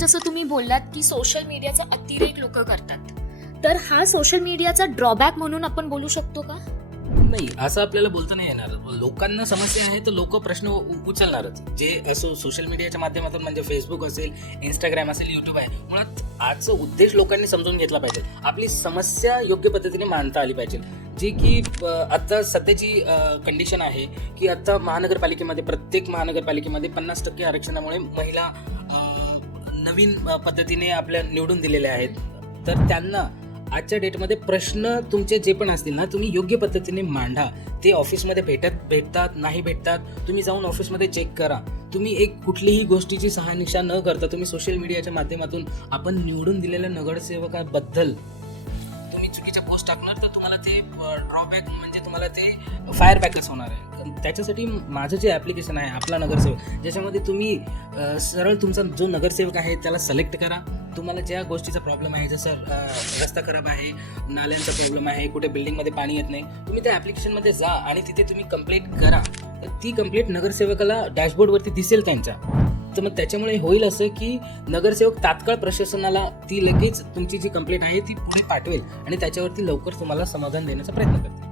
जसं तुम्ही बोललात की सोशल मीडियाचा अतिरेक लोक करतात, तर हा सोशल मीडियाचा ड्रॉबॅक म्हणून आपण बोलू शकतो का? नाही, असं आपल्याला बोलता नाही येणार. लोकांना समस्या आहे तर लोक प्रश्न उचलणारच. जे असो सोशल मीडियाच्या माध्यमातून, म्हणजे फेसबुक असेल, इंस्टाग्राम असेल, युट्यूब आहे. मुळात आजचा उद्देश लोकांनी समजून घेतला पाहिजे. आपली समस्या योग्य पद्धतीने मांडता आली पाहिजे. जी की आता सध्याची कंडिशन आहे की आता महानगरपालिकेमध्ये, प्रत्येक महानगरपालिकेमध्ये 50% आरक्षणामुळे महिला नवीन पद्धतीने आपल्या निवडून दिलेल्या आहेत. तर त्यांना आजच्या डेटमध्ये प्रश्न तुमचे जे पण असतील ना, तुम्ही योग्य पद्धतीने मांडा. ते ऑफिसमध्ये भेटतात नाही भेटतात, तुम्ही जाऊन ऑफिसमध्ये चेक करा. तुम्ही एक कुठलीही गोष्टीची शहानिशा न करता तुम्ही सोशल मीडियाच्या माध्यमातून आपण निवडून दिलेल्या नगरसेवकाबद्दल तुम्ही चुकीच्या पोस्ट टाकणार तर तुम्हाला ते ड्रॉबॅक, म्हणजे तुम्हाला ते फायर बॅकच होणार आहे. त्याच्यासाठी माझं जे ॲप्लिकेशन आहे आपला नगरसेवक, ज्याच्यामध्ये तुम्ही सरळ तुमचा जो नगरसेवक आहे त्याला सिलेक्ट करा. तुम्हाला ज्या गोष्टीचा प्रॉब्लेम आहे, जसं रस्ता खराब आहे, नाल्यांचा प्रॉब्लेम आहे, कुठे बिल्डिंगमध्ये पाणी येत नाही, तुम्ही त्या ॲप्लिकेशनमध्ये जा आणि तिथे तुम्ही कंप्लेंट करा. तर ती कंप्लेंट नगरसेवकाला डॅशबोर्डवरती दिसेल त्यांच्या. तर मग त्याच्यामुळे होईल असं की नगरसेवक तात्काळ प्रशासनाला ती लगेच तुमची जी कंप्लेंट आहे ती पुढे पाठवेल आणि त्याच्यावरती लवकर तुम्हाला समाधान देण्याचा प्रयत्न करतील.